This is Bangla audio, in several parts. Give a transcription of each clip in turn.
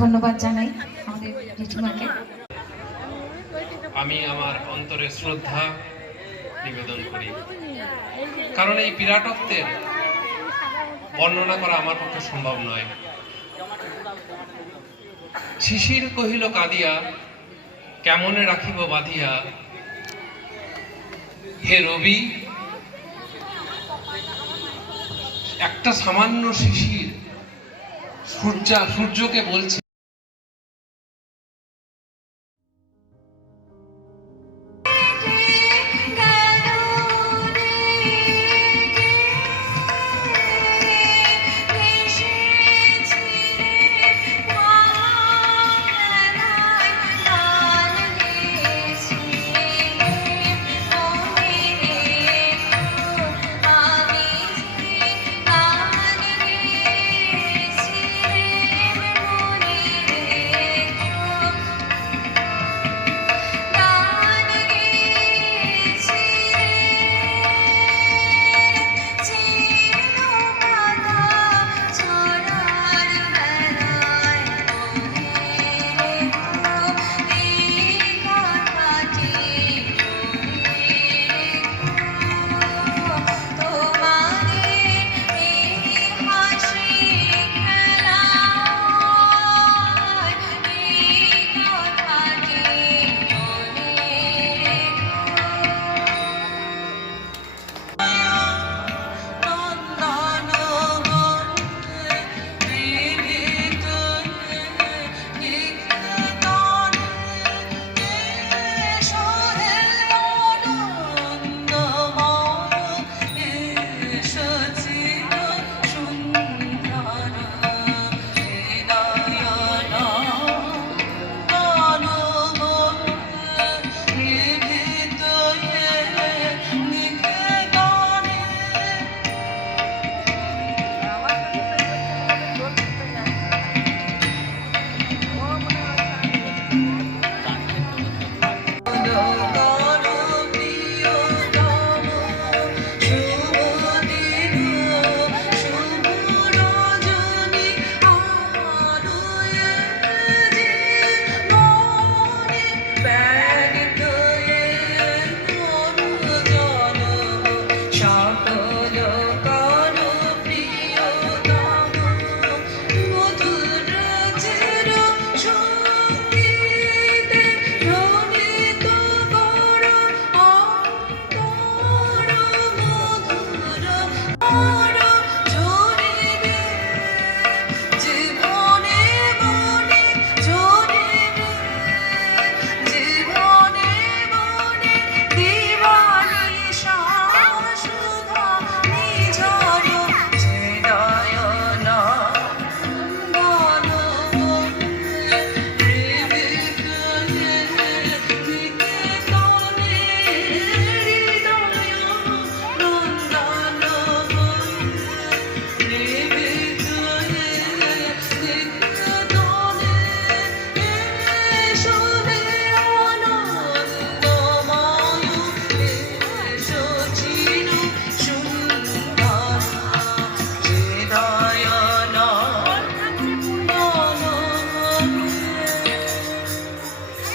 ধন্যবাদ জানাই আমাদের জেঠিমাকে। আমি আমার অন্তরে শ্রদ্ধা নিবেদন করি। কারণ এই বিরাটত্বের বর্ণনা করা আমার পক্ষে সম্ভব নয়। শিশির কহিল, কাঁদিয়া, কেমনে রাখিব বাঁধিয়া? হে রবি, একটা সামান্য শিশির সূর্যা, সূর্যকে বলছে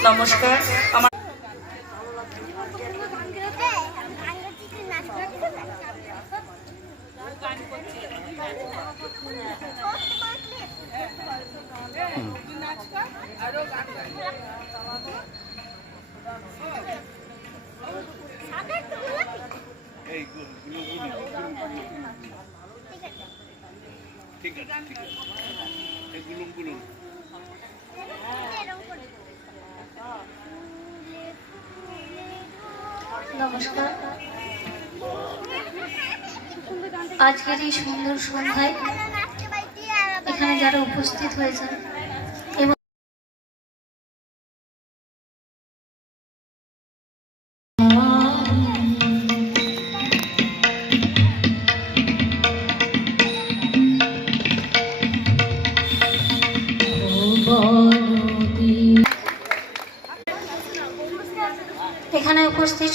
নমস্কার। আমার ঠিক আছে ঠিক আছে নমস্কার। আজকের এই সুন্দর সন্ধ্যায় এখানে যারা উপস্থিত হয়েছেন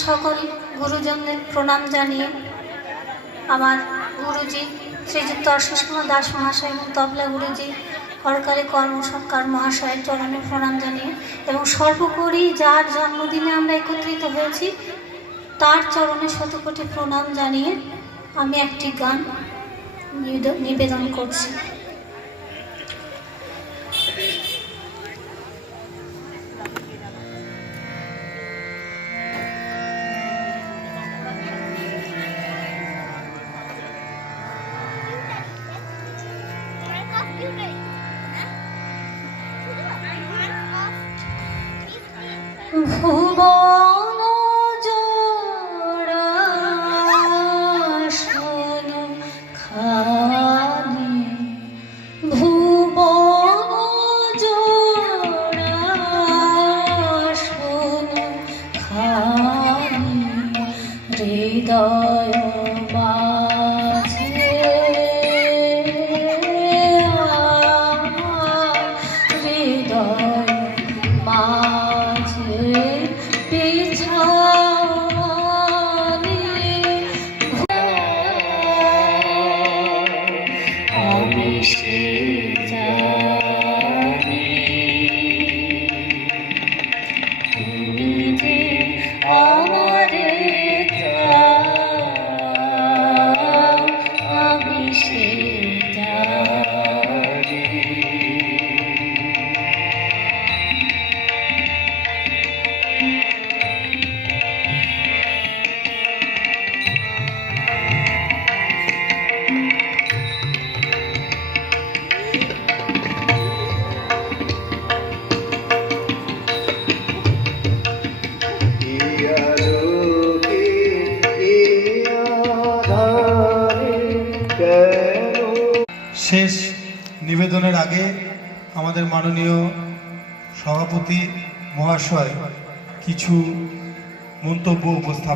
সকল গুরুজনদের প্রণাম জানিয়ে আমার গুরুজি শ্রীযুক্ত অশেষ কুমার দাস মহাশয় এবং তবলা গুরুজি সরকারি কর্মসরকার মহাশয়ের চরণে প্রণাম জানিয়ে এবং সর্বোপরি যার জন্মদিনে আমরা একত্রিত হয়েছি, তার চরণে শতকোটি প্রণাম জানিয়ে আমি একটি গান নিবেদ- নিবেদন করছি। ভুবন জোড়া শোনো খানি ভুবন জোড়া শোনো খানি হৃদয় মাঝে হৃদয় সে শেষ নিবেদনের আগে আমাদের মাননীয় সভাপতি মহাশয় কিছু মন্তব্য উপস্থাপন